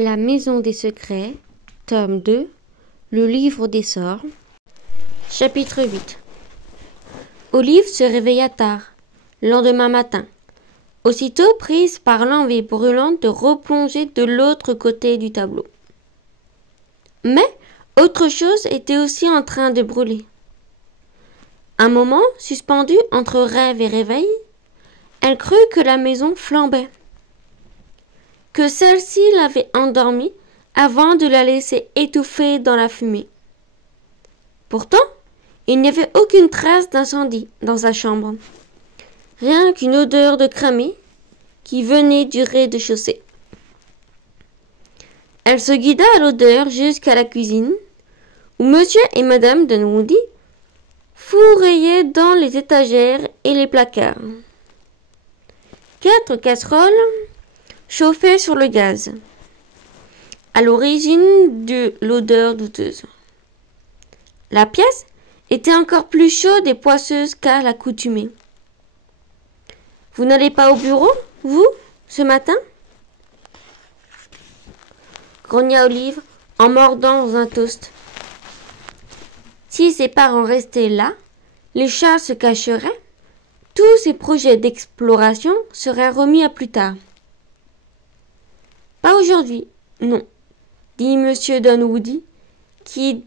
La Maison des Secrets, tome 2, le livre des sorts. Chapitre 8. Olive se réveilla tard, le lendemain matin, aussitôt prise par l'envie brûlante de replonger de l'autre côté du tableau. Mais autre chose était aussi en train de brûler. Un moment, suspendue entre rêve et réveil, elle crut que la maison flambait, que celle-ci l'avait endormie avant de la laisser étouffer dans la fumée. Pourtant, il n'y avait aucune trace d'incendie dans sa chambre, rien qu'une odeur de cramé qui venait du rez-de-chaussée. Elle se guida à l'odeur jusqu'à la cuisine, où Monsieur et Madame Dunwoodie fourraillaient dans les étagères et les placards. 4 casseroles chauffaient sur le gaz, à l'origine de l'odeur douteuse. La pièce était encore plus chaude et poisseuse qu'à l'accoutumée. « Vous n'allez pas au bureau, vous, ce matin ?» grogna Olive en mordant dans un toast. Si ses parents restaient là, les chats se cacheraient, tous ses projets d'exploration seraient remis à plus tard. « Pas aujourd'hui, non, » dit Monsieur Dunwoodie, qui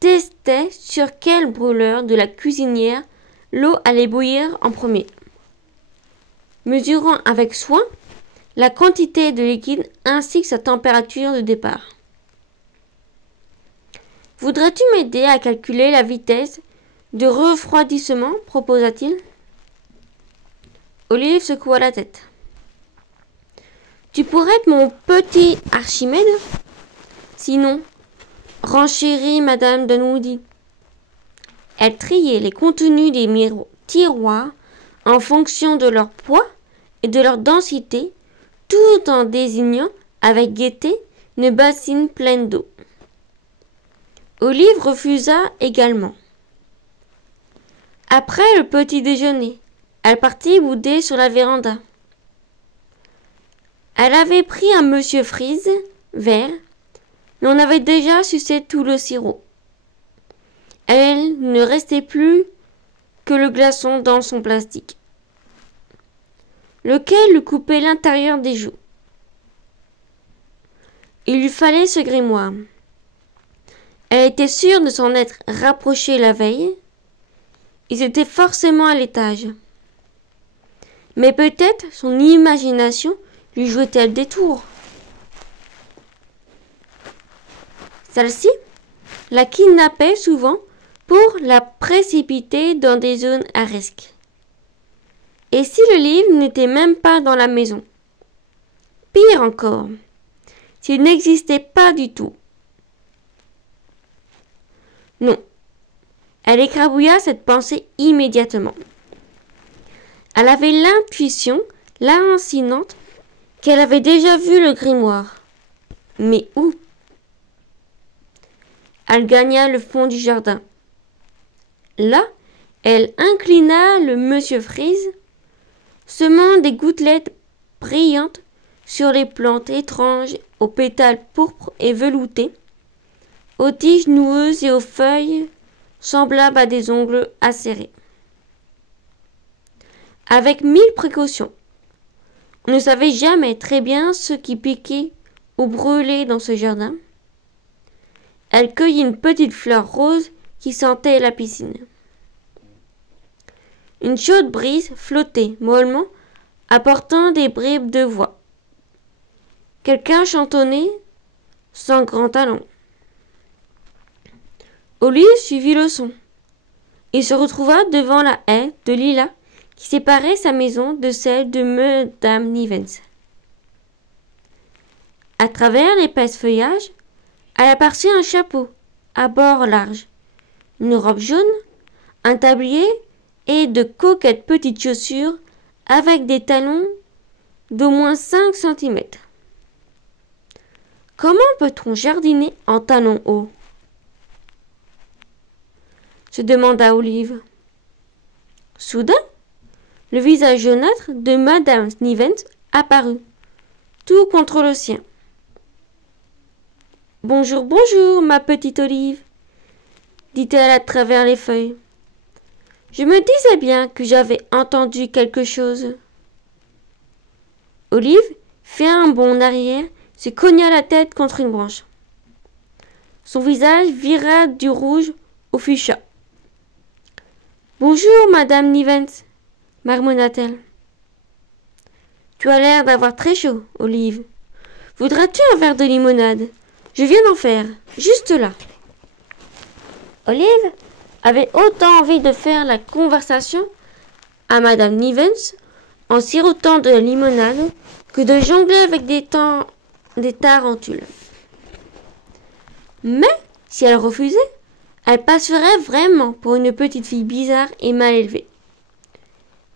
testait sur quel brûleur de la cuisinière l'eau allait bouillir en premier, mesurant avec soin la quantité de liquide ainsi que sa température de départ. « Voudrais-tu m'aider à calculer la vitesse de refroidissement ?» proposa-t-il. Olive secoua la tête. « Tu pourrais être mon petit Archimède ? Sinon, renchérit Madame Dunwoodie. Elle triait les contenus des tiroirs en fonction de leur poids et de leur densité, tout en désignant avec gaieté une bassine pleine d'eau. Olive refusa également. Après le petit déjeuner, elle partit bouder sur la véranda. Elle avait pris un Monsieur Freeze vert, mais on avait déjà sucé tout le sirop. Elle ne restait plus que le glaçon dans son plastique, lequel lui coupait l'intérieur des joues. Il lui fallait ce grimoire. Elle était sûre de s'en être rapprochée la veille. Ils étaient forcément à l'étage. Mais peut-être son imagination lui jouait-elle des tours. Celle-ci la kidnappait souvent pour la précipiter dans des zones à risque. Et si le livre n'était même pas dans la maison? Pire encore, s'il n'existait pas du tout. Non, elle écrabouilla cette pensée immédiatement. Elle avait l'intuition lancinante qu'elle avait déjà vu le grimoire. Mais où? Elle gagna le fond du jardin. Là, elle inclina le Monsieur Freeze, semant des gouttelettes brillantes sur les plantes étranges aux pétales pourpres et veloutés, aux tiges noueuses et aux feuilles semblables à des ongles acérés. Avec 1000 précautions, on ne savait jamais très bien ce qui piquait ou brûlait dans ce jardin. Elle cueillit une petite fleur rose qui sentait la piscine. Une chaude brise flottait mollement, apportant des bribes de voix. Quelqu'un chantonnait sans grand talent. Olive suivit le son et se retrouva devant la haie de lilas qui séparait sa maison de celle de Madame Nivens. À travers l'épaisse feuillage, elle aperçut un chapeau à bord large, une robe jaune, un tablier et de coquettes petites chaussures avec des talons d'au moins 5 cm. Comment peut-on jardiner en talons hauts? Se demanda Olive. Soudain, le visage jaunâtre de Madame Nivens apparut, tout contre le sien. Bonjour, bonjour, ma petite Olive, dit-elle à travers les feuilles. Je me disais bien que j'avais entendu quelque chose. Olive fit un bond en arrière, se cogna la tête contre une branche. Son visage vira du rouge au fuchsia. Bonjour, madame Nivens, marmonna-t-elle. Tu as l'air d'avoir très chaud, Olive. Voudrais-tu un verre de limonade? Je viens d'en faire, juste là. Olive avait autant envie de faire la conversation à madame Nivens en sirotant de la limonade que de jongler avec des tarentules. Mais si elle refusait, elle passerait vraiment pour une petite fille bizarre et mal élevée.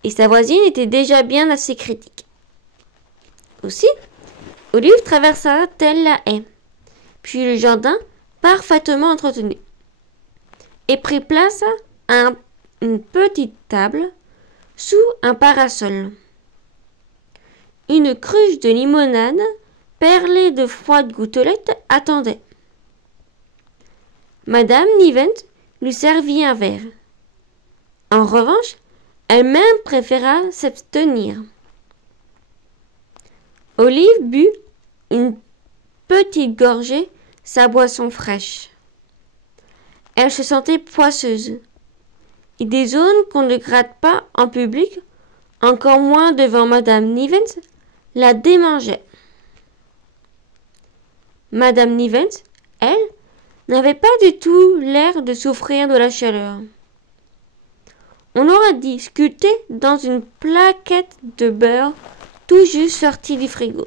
Et sa voisine était déjà bien assez critique. Aussi, Olive traversa telle la haie, puis le jardin parfaitement entretenu, et prit place à une petite table sous un parasol. Une cruche de limonade perlée de froides gouttelettes attendait. Madame Nivens lui servit un verre. En revanche, elle-même préféra s'abstenir. Olive but une petite gorgée sa boisson fraîche. Elle se sentait poisseuse, et des zones qu'on ne gratte pas en public, encore moins devant madame Nivens, la démangeaient. Madame Nivens, elle, n'avait pas du tout l'air de souffrir de la chaleur. On aurait dit sculptée dans une plaquette de beurre tout juste sortie du frigo.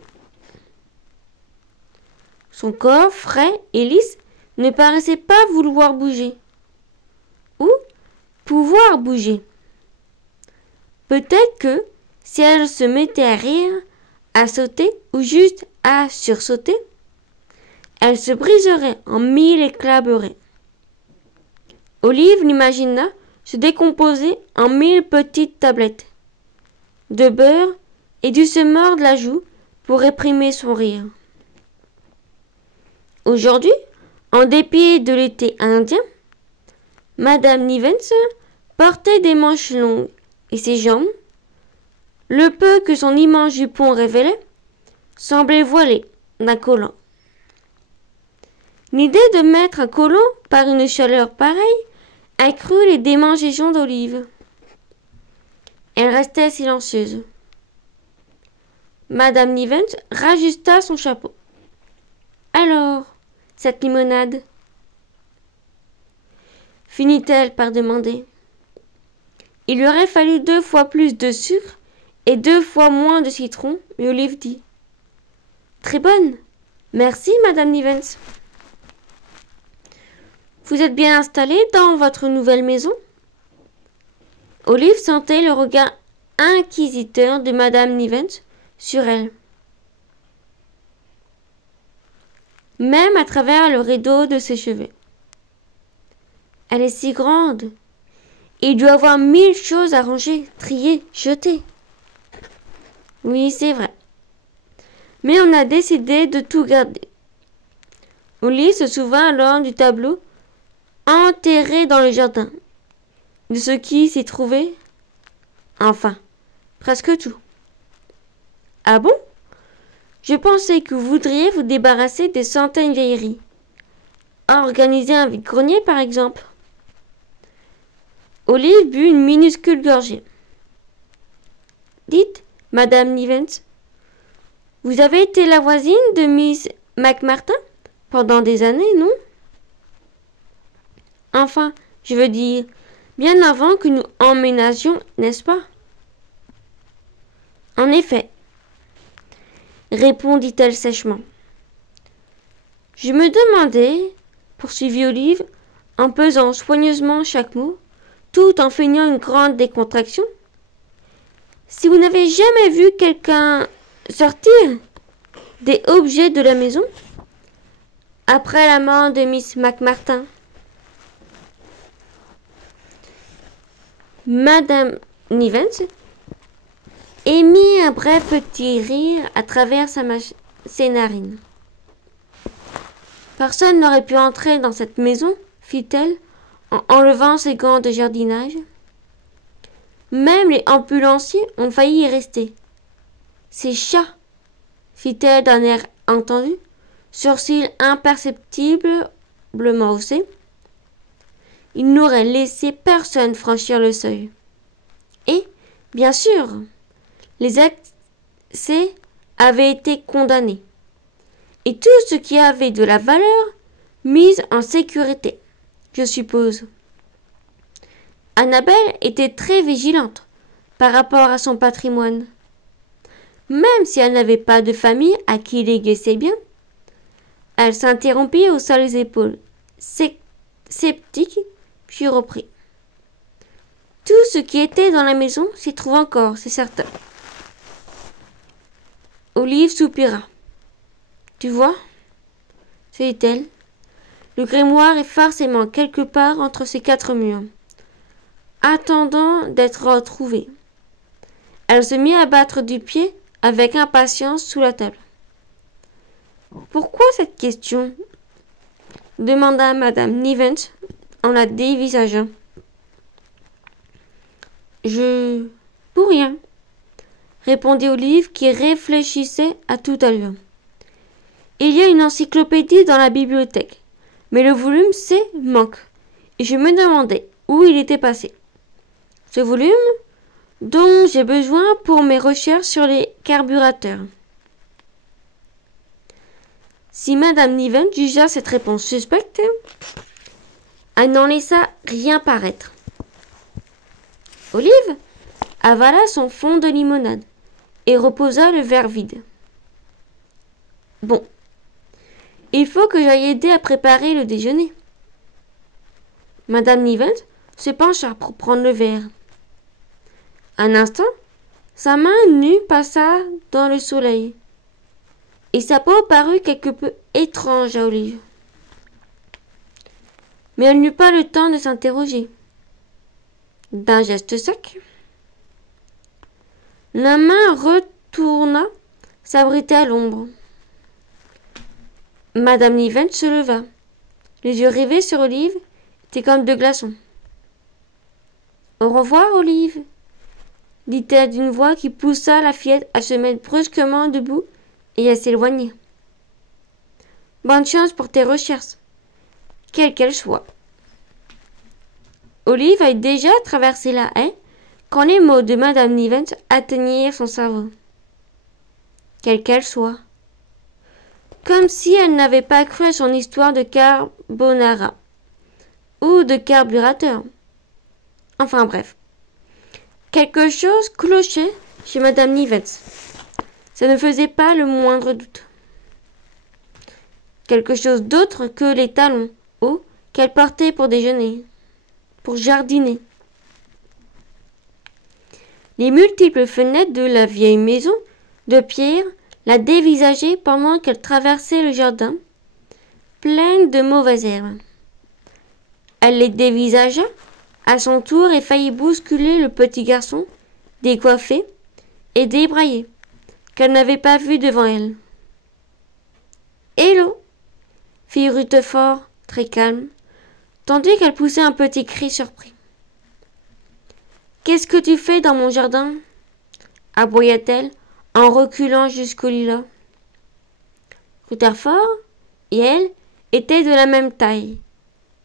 Son corps frais et lisse ne paraissait pas vouloir bouger. Ou pouvoir bouger. Peut-être que, si elle se mettait à rire, à sauter ou juste à sursauter, elle se briserait en mille éclats beurrés. Olive l'imagina se décomposer en 1000 petites tablettes de beurre et dut se mordre la joue pour réprimer son rire. Aujourd'hui, en dépit de l'été indien, madame Nivens portait des manches longues et ses jambes, le peu que son immense jupon révélait, semblaient voilées d'un collant. L'idée de mettre un collant par une chaleur pareille accrut les démangeaisons d'Olive. Elle restait silencieuse. Madame Nivens rajusta son chapeau. Alors, cette limonade? Finit-elle par demander. Il lui aurait fallu 2 fois plus de sucre et 2 fois moins de citron, mais Olive dit. Très bonne. Merci, madame Nivens. Vous êtes bien installée dans votre nouvelle maison? Olive sentait le regard inquisiteur de madame Nivens sur elle. Même à travers le rideau de ses cheveux. Elle est si grande. Il doit avoir 1000 choses à ranger, trier, jeter. Oui, c'est vrai. Mais on a décidé de tout garder. Olive se souvint alors du tableau enterré dans le jardin, de ce qui s'y trouvait, enfin, presque tout. Ah bon? Je pensais que vous voudriez vous débarrasser des centaines de vieilleries. Organiser un vide-grenier, par exemple. Olive but une minuscule gorgée. Dites, madame Nivens, vous avez été la voisine de Miss McMartin pendant des années, non? Enfin, je veux dire, bien avant que nous emménagions, n'est-ce pas? En effet, répondit-elle sèchement. Je me demandais, poursuivit Olive, en pesant soigneusement chaque mot, tout en feignant une grande décontraction, si vous n'avez jamais vu quelqu'un sortir des objets de la maison après la mort de Miss McMartin. Madame Nivens émit un bref petit rire à travers ses narines. Personne n'aurait pu entrer dans cette maison, fit-elle, en enlevant ses gants de jardinage. Même les ambulanciers ont failli y rester. Ces chats, fit-elle d'un air entendu, sourcils imperceptiblement haussés. Ils n'auraient laissé personne franchir le seuil. Et, bien sûr, les excès avaient été condamnés. Et tout ce qui avait de la valeur mise en sécurité, je suppose. Annabelle était très vigilante par rapport à son patrimoine. Même si elle n'avait pas de famille à qui léguer ses biens, elle s'interrompit, haussa les épaules, sceptique, puis reprit. Tout ce qui était dans la maison s'y trouve encore, c'est certain. Olive soupira. Tu vois, se dit-elle, le grimoire est forcément quelque part entre ces quatre murs, attendant d'être retrouvé. Elle se mit à battre du pied avec impatience sous la table. Pourquoi cette question demanda madame Nivens en la dévisageant. Pour rien, répondit Olive qui réfléchissait à toute allure. Il y a une encyclopédie dans la bibliothèque, mais le volume C manque, et je me demandais où il était passé. Ce volume dont j'ai besoin pour mes recherches sur les carburateurs. Si madame Niven jugea cette réponse suspecte, elle n'en laissa rien paraître. Olive avala son fond de limonade et reposa le verre vide. Bon, il faut que j'aille aider à préparer le déjeuner. Madame Niven se pencha pour prendre le verre. Un instant, sa main nue passa dans le soleil, et sa peau parut quelque peu étrange à Olive. Mais elle n'eut pas le temps de s'interroger. D'un geste sec, la main retourna s'abriter à l'ombre. Madame Niven se leva. Les yeux rivés sur Olive étaient comme deux glaçons. « Au revoir, Olive !» dit-elle d'une voix qui poussa la fillette à se mettre brusquement debout et à s'éloigner. « Bonne chance pour tes recherches, quelles qu'elles soient. » Olive avait déjà traversé la haie quand les mots de madame Nivens atteignirent son cerveau. Quelle qu'elle soit. Comme si elle n'avait pas cru à son histoire de carbonara ou de carburateur. Enfin bref. Quelque chose clochait chez madame Nivens. Ça ne faisait pas le moindre doute. Quelque chose d'autre que les talons hauts qu'elle portait pour déjeuner, pour jardiner. Les multiples fenêtres de la vieille maison de pierre la dévisageaient pendant qu'elle traversait le jardin, pleine de mauvaises herbes. Elle les dévisagea à son tour et faillit bousculer le petit garçon, décoiffé et débraillé, qu'elle n'avait pas vu devant elle. « Hello !» fit Rutefort, très calme, tandis qu'elle poussait un petit cri surpris. « Qu'est-ce que tu fais dans mon jardin ?» aboya-t-elle en reculant jusqu'au lilas. Rutherford et elle étaient de la même taille.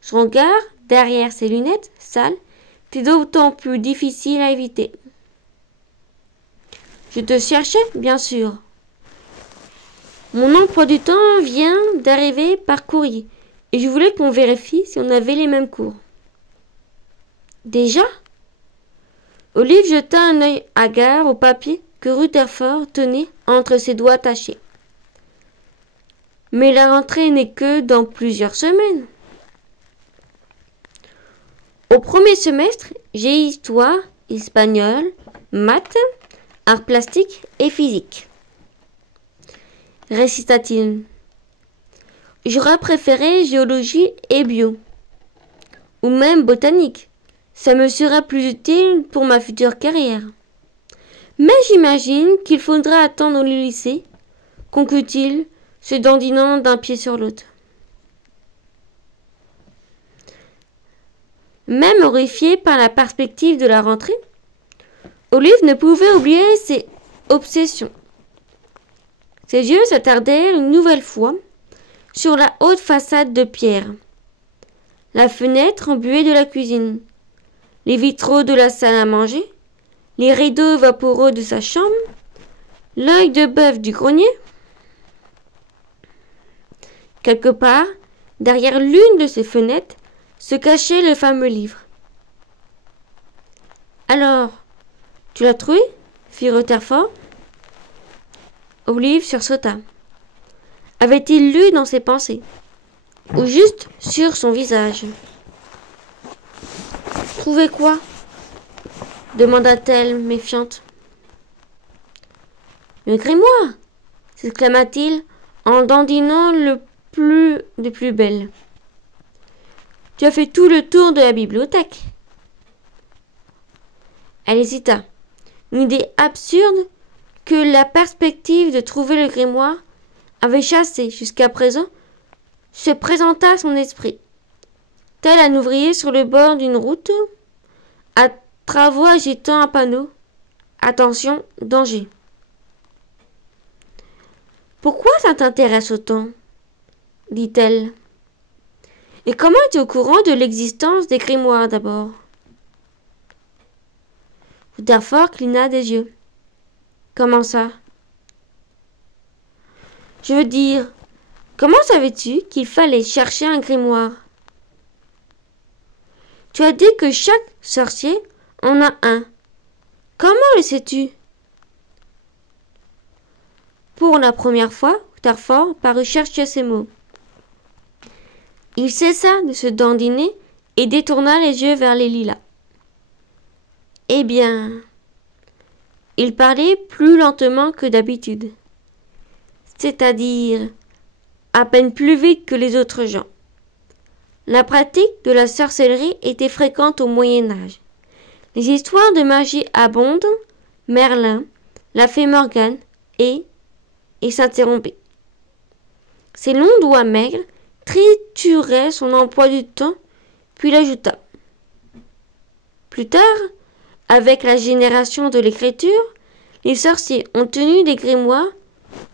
Son regard, derrière ses lunettes sales, était d'autant plus difficile à éviter. « Je te cherchais, bien sûr. Mon emploi du temps vient d'arriver par courrier, et je voulais qu'on vérifie si on avait les mêmes cours. » Déjà ? Olive jeta un œil hagard au papier que Rutherford tenait entre ses doigts tachés. Mais la rentrée n'est que dans plusieurs semaines. Au premier semestre, j'ai histoire, espagnol, maths, arts plastiques et physique. Récita-t-il. J'aurais préféré géologie et bio. Ou même botanique. Ça me sera plus utile pour ma future carrière. Mais j'imagine qu'il faudra attendre le lycée, conclut-il, se dandinant d'un pied sur l'autre. Même horrifiée par la perspective de la rentrée, Olive ne pouvait oublier ses obsessions. Ses yeux s'attardèrent une nouvelle fois sur la haute façade de pierre, la fenêtre embuée de la cuisine, les vitraux de la salle à manger, les rideaux vaporeux de sa chambre, l'œil de bœuf du grenier. Quelque part, derrière l'une de ces fenêtres, se cachait le fameux livre. « Alors, tu l'as trouvé ?» fit Rutherford. Olive sursauta. Avait-il lu dans ses pensées, ou juste sur son visage? « Trouvé quoi ?» demanda-t-elle méfiante. « Le grimoire !» s'exclama-t-il en dandinant le plus belle. « Tu as fait tout le tour de la bibliothèque. » Elle hésita. Une idée absurde que la perspective de trouver le grimoire avait chassée jusqu'à présent se présenta à son esprit, tel un ouvrier sur le bord d'une route, à travaux agitant un panneau. Attention, danger. Pourquoi ça t'intéresse autant? Dit-elle. Et comment es-tu au courant de l'existence des grimoires d'abord? Rutherford cligna des yeux. Comment ça? Je veux dire, comment savais-tu qu'il fallait chercher un grimoire? Tu as dit que chaque sorcier en a un. Comment le sais-tu? Pour la première fois, Rutherford parut chercher ses mots. Il cessa de se dandiner et détourna les yeux vers les lilas. Eh bien, il parlait plus lentement que d'habitude, c'est-à-dire à peine plus vite que les autres gens. La pratique de la sorcellerie était fréquente au Moyen Âge. Les histoires de magie abondent, Merlin, la fée Morgane et s'interrompaient. Ses longs doigts maigres trituraient son emploi du temps, puis l'ajouta. Plus tard, avec la génération de l'écriture, les sorciers ont tenu des grimoires,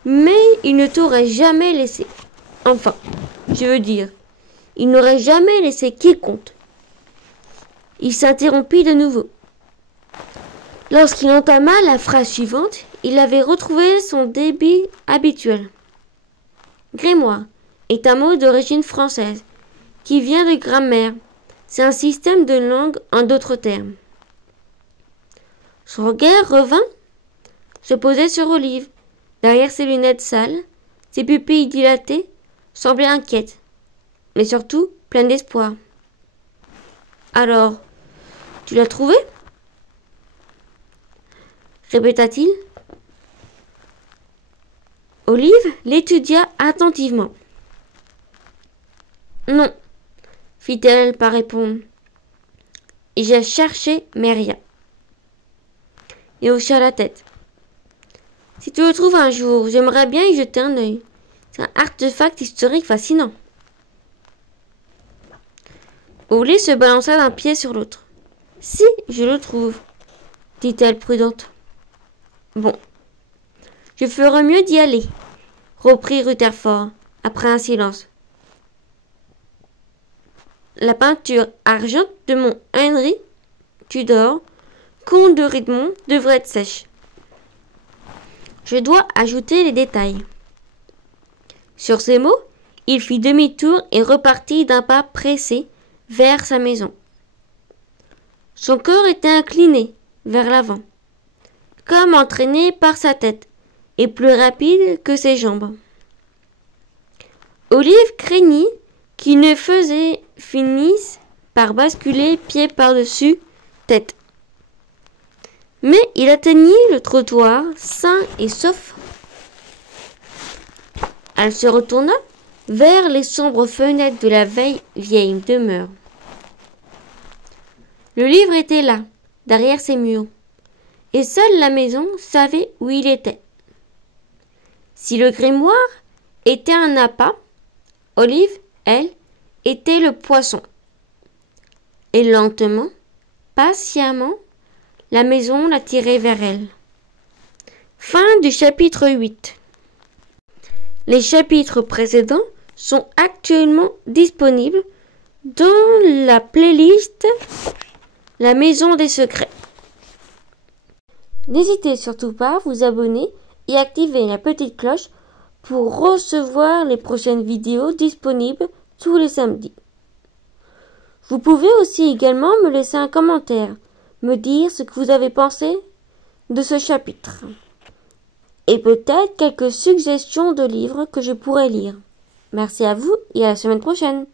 mais ils ne t'auraient jamais laissé. Enfin, je veux dire, ils n'auraient jamais laissé quiconque. Il s'interrompit de nouveau. Lorsqu'il entama la phrase suivante, il avait retrouvé son débit habituel. Grimoire est un mot d'origine française, qui vient de grammaire. C'est un système de langue en d'autres termes. Son regard revint, se posait sur Olive. Derrière ses lunettes sales, ses pupilles dilatées semblaient inquiètes, mais surtout pleines d'espoir. Alors, tu l'as trouvé? Répéta-t-il. Olive l'étudia attentivement. Non, fit-elle par répondre. Et j'ai cherché, mais rien. Et hocha la tête. Si tu le trouves un jour, j'aimerais bien y jeter un œil. C'est un artefact historique fascinant. Olive se balança d'un pied sur l'autre. Si je le trouve, dit-elle prudente. Bon, je ferais mieux d'y aller, reprit Rutherford, après un silence. La peinture argent de mon Henry Tudor, comte de Redmond, devrait être sèche. Je dois ajouter les détails. Sur ces mots, il fit demi-tour et repartit d'un pas pressé vers sa maison. Son corps était incliné vers l'avant, comme entraîné par sa tête, et plus rapide que ses jambes. Olive craignit qu'il ne finisse par basculer pied par-dessus tête. Mais il atteignit le trottoir sain et sauf. Elle se retourna vers les sombres fenêtres de la vieille demeure. Le livre était là, derrière ses murs, et seule la maison savait où il était. Si le grimoire était un appât, Olive, elle, était le poisson. Et lentement, patiemment, la maison la tirait vers elle. Fin du chapitre 8. Les chapitres précédents sont actuellement disponibles dans la playlist La Maison des Secrets. N'hésitez surtout pas à vous abonner et activer la petite cloche pour recevoir les prochaines vidéos disponibles tous les samedis. Vous pouvez aussi également me laisser un commentaire, me dire ce que vous avez pensé de ce chapitre. Et peut-être quelques suggestions de livres que je pourrais lire. Merci à vous et à la semaine prochaine.